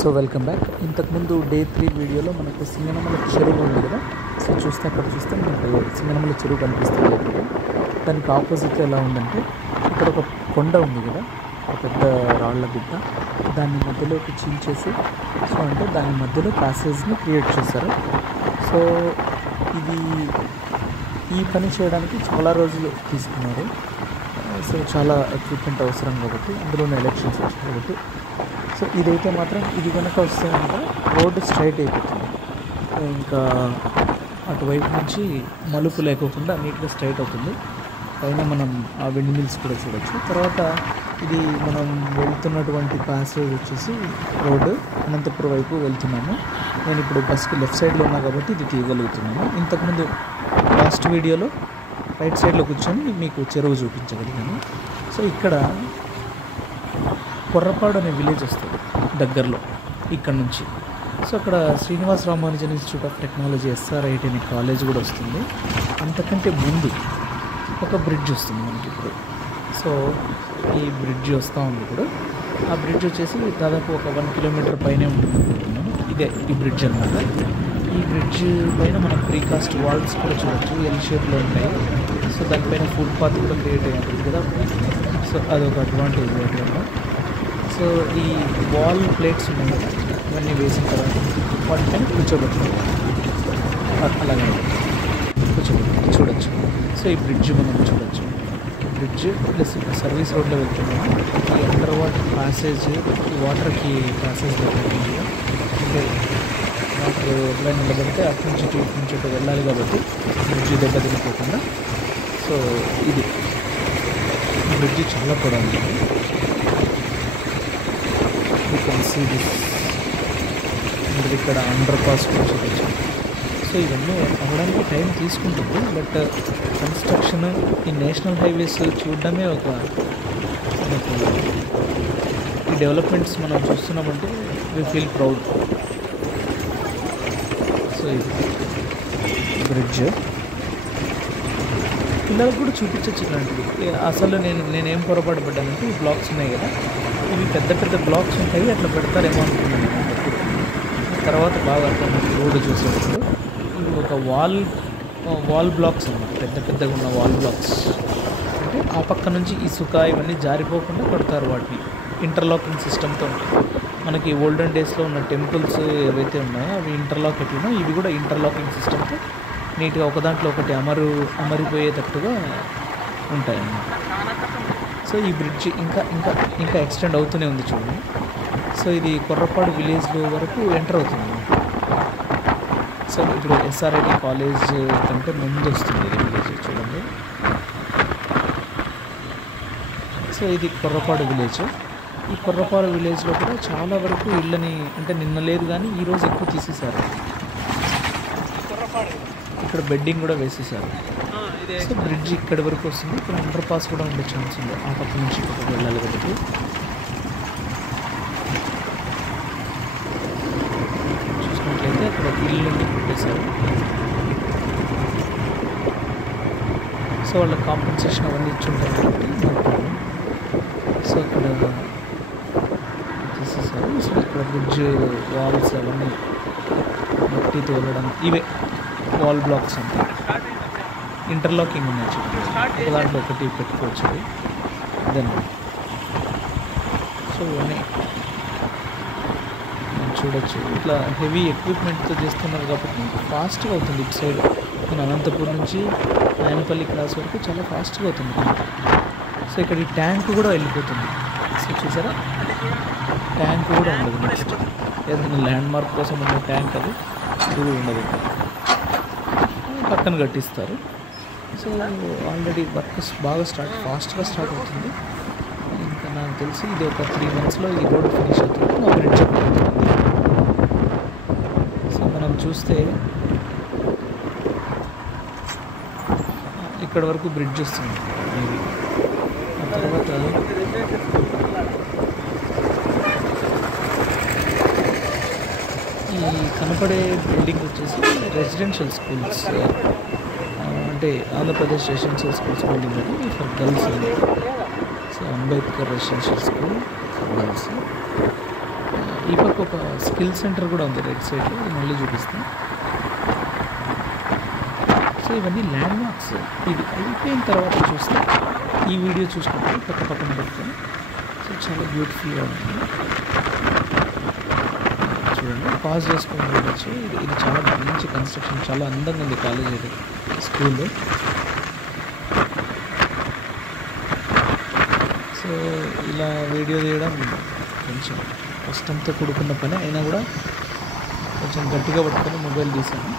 So welcome back. ఇంతకుముందు day 3 వీడియోలో మనకు సింగనమల చెరువు ఉంది కదా. సో అక్కడ చూస్తే మనకు సింగనమల చెరువు కనిపిస్తుంది లోపల. దానికి ఆపోజిట్ ఎలా ఉందంటే ఇక్కడ ఒక కొండ ఉంది కదా, ఒక పెద్ద రాళ్ల గుట్ట, దాన్ని మధ్యలోకి చీల్చేసి సో అంటే దాని మధ్యలో ప్యాసేజ్ని క్రియేట్ చేశారు. సో ఇది ఈ పని చేయడానికి చాలా రోజులు తీసుకున్నారు. సో చాలా ఎక్విప్మెంట్ అవసరం కాబట్టి, అందులోనే ఎలక్షన్స్ వచ్చాయి కాబట్టి. సో ఇదైతే మాత్రం ఇది కనుక వస్తే కనుక రోడ్డు స్ట్రైట్ అయిపోతుంది. ఇంకా అటువైపు నుంచి మలుపు లేకోకుండా నీట్గా స్ట్రైట్ అవుతుంది. పైన మనం ఆ విండ్ మిల్స్ కూడా చూడొచ్చు. తర్వాత ఇది మనం వెళ్తున్నటువంటి ప్యాసేజ్ వచ్చేసి రోడ్డు అనంతపురం వైపు వెళ్తున్నాము. నేను ఇప్పుడు బస్కి లెఫ్ట్ సైడ్లో ఉన్నా కాబట్టి ఇది తీయగలుగుతున్నాను. ఇంతకుముందు లాస్ట్ వీడియోలో రైట్ సైడ్లో కూర్చొని మీకు చెరువు చూపించగలిగాను. సో ఇక్కడ కొర్రపాడు అనే విలేజ్ వస్తుంది దగ్గరలో ఇక్కడ నుంచి. సో అక్కడ Srinivasa Ramanujan institute of technology SRIT అనే కాలేజ్ కూడా వస్తుంది. అంతకంటే ముందు ఒక బ్రిడ్జ్ వస్తుంది మనకి ఇప్పుడు. సో ఈ బ్రిడ్జ్ వస్తూ ఉంది ఇప్పుడు. ఆ బ్రిడ్జ్ వచ్చేసి దాదాపు ఒక 1 కిలోమీటర్ పైనే ఉంటుంది అనుకుంటున్నాను. ఇదే ఈ బ్రిడ్జ్ అన్నమాట. ఈ బ్రిడ్జ్ పైన మనం ప్రీకాస్ట్ వాల్స్ కూడా చూడొచ్చు, ఎల్ షేప్లో ఉంటాయి. సో దానిపైన ఫుట్ పాత్ కూడా క్రియేట్ అయి ఉంటుంది కదా. సో అదొక అడ్వాంటేజ్ అట్లా. సో ఈ వాల్ ప్లేట్స్ ఉన్నాయి కదా, ఇవన్నీ వేసిన తర్వాత వాటిపైన కూర్చోబెట్టుకోవాలి. అలాగే కూర్చోబెట్టి చూడొచ్చు. సో ఈ బ్రిడ్జ్ మనం చూడొచ్చు. బ్రిడ్జ్ ప్లస్ సర్వీస్ రోడ్లో వెళ్తున్నాము. ఈ అండర్ వాటర్ ప్యాసేజ్, ఈ వాటర్కి ప్యాసేజ్ వెళ్తుంది. అంటే వాటర్ ఎప్పుడైనా నిలబడితే అటు నుంచి ఇటు నుంచి అటు వెళ్ళాలి కాబట్టి బ్రిడ్జ్ దెబ్బ తినిపోకుండా. సో ఇది బ్రిడ్జ్ చాలా కూడా ఉంటుంది. ఇక్కడ అండర్ పాస్ కూడా చూడొచ్చు. సో ఇవన్నీ అవ్వడానికి టైం తీసుకుంటుంది. బట్ కన్స్ట్రక్షన్ ఈ నేషనల్ హైవేస్ చూడడమే ఒక మనకు ఈ డెవలప్మెంట్స్ మనం చూస్తున్నామంటే వి ఫీల్ ప్రౌడ్. సో ఇది బ్రిడ్జ్ పిల్లలకు కూడా చూపించచ్చు ఇలాంటివి. అసలు నేనేం పొరపాటు పడ్డానంటే ఈ బ్లాక్స్ ఉన్నాయి కదా, ఇవి పెద్ద పెద్ద బ్లాక్స్ ఉంటాయి, అట్లా పెడతారేమో అనుకున్నాను. తర్వాత బాగా అర్థం రోడ్డు చూసేటప్పుడు ఇవి ఒక వాల్ బ్లాక్స్ అన్నమాట, పెద్ద పెద్దగా ఉన్న వాల్ బ్లాక్స్. అంటే ఆ పక్క నుంచి ఇసుక ఇవన్నీ జారిపోకుండా కడతారు. వాటిని ఇంటర్లాకింగ్ సిస్టమ్తో ఉంటాయి. మనకి ఓల్డెన్ డేస్లో ఉన్న టెంపుల్స్ ఏవైతే ఉన్నాయో అవి ఇంటర్లాక్ ఎట్లున్నా ఇవి కూడా ఇంటర్లాకింగ్ సిస్టమ్తో నీట్గా ఒకదాంట్లో ఒకటి అమరిపోయేటట్టుగా ఉంటాయి అన్నమాట. సో ఈ బ్రిడ్జ్ ఇంకా ఇంకా ఇంకా ఎక్స్టెండ్ అవుతూనే ఉంది చూడండి. సో ఇది కొర్రపాడు విలేజ్లో వరకు ఎంటర్ అవుతుంది. సో ఇప్పుడు SRIT కాలేజ్ కంటే ముందు వస్తుంది ఇది విలేజ్ చూడండి. సో ఇది కొర్రపాడు విలేజ్. ఈ కొర్రపాడు విలేజ్లో కూడా చాలా వరకు ఇళ్ళని, అంటే నిన్న లేదు కానీ ఈరోజు ఎక్కువ తీసేశారు. ఇక్కడ బెడ్డింగ్ కూడా వేసేసారు. సో బ్రిడ్జ్ ఇక్కడి వరకు వస్తుంది. ఇక్కడ అండర్ పాస్ కూడా ఉండే ఛాన్స్ ఉంది, ఆ పక్క నుంచి ఇక్కడికి వెళ్ళాలి కాబట్టి. చూసినట్లయితే అక్కడ ఇల్లు పెట్టేశారు. సో వాళ్ళ కాంపెన్సేషన్ అవన్నీ ఇచ్చుంటారు కాబట్టి మాట్లాడారు. సో ఇక్కడ తీసేసారు. సో ఇక్కడ బ్రిడ్జ్ వాల్స్ అవన్నీ మట్టి తోలడం, ఇవే వాల్ బ్లాక్స్ అంటే ఇంటర్లాకింగ్ ఉన్నాయి చూడండి. ఒక దాంట్లో ఒకటి పెట్టుకోవచ్చు దెన్. సో ఇవన్నీ చూడొచ్చు. ఇట్లా హెవీ ఎక్విప్మెంట్తో చేస్తున్నారు కాబట్టి ఫాస్ట్గా అవుతుంది. ఇటు సైడ్ మన అనంతపురం నుంచి ఆయనపల్లి క్రాస్ వరకు చాలా ఫాస్ట్గా అవుతుంది. సో ఇక్కడ ఈ ట్యాంక్ కూడా వెళ్ళిపోతుంది. సో చూసారా, ట్యాంక్ కూడా ఉండదు. నెక్స్ట్ ఏదైనా ల్యాండ్ మార్క్ కోసం ఉన్న ట్యాంక్ అది కూడా ఉండదు. పక్కన కట్టిస్తారు. సో ఆల్రెడీ వర్క్ బాగా ఫాస్ట్గా స్టార్ట్ అవుతుంది. ఇంకా నాకు తెలిసి ఇది ఒక 3 monthsలో ఈ రోడ్ ఫినిష్ అవుతుంది. మా బ్రిడ్జ్ అవుతుంది. సో మనం చూస్తే ఇక్కడ వరకు బ్రిడ్జ్ వస్తుంది. ఆ తర్వాత ఈ కనపడే బిల్డింగ్ వచ్చేసి రెసిడెన్షియల్ స్కూల్స్, అంటే ఆంధ్రప్రదేశ్ రెసిడెన్షియల్ స్కూల్స్ బిల్డింగ్ అది for girls. So Ambedkar residential school for girls. ఈ పక్క ఒక స్కిల్ సెంటర్ కూడా ఉంది రైట్ సైడ్లో, అది మళ్ళీ చూపిస్తాను. సో ఇవన్నీ ల్యాండ్ మార్క్స్. ఇది అయిపోయిన తర్వాత చూస్తే ఈ వీడియో చూసుకుంటే పక్కన పెట్టుకొని సో చాలా బ్యూటిఫుల్గా ఉంటుంది. చూడండి, పాజ్ చేసుకొని చూడవచ్చు. ఇది చాలా మంచి కన్స్ట్రక్షన్, చాలా అందంగా ఉంది కాలేజ్ అయితే, స్కూల్. సో ఇలా వీడియో తీయడం కొంచెం కష్టంతో కూడుకున్న పని అయినా కూడా కొంచెం గట్టిగా పట్టుకొని మొబైల్ తీసాను.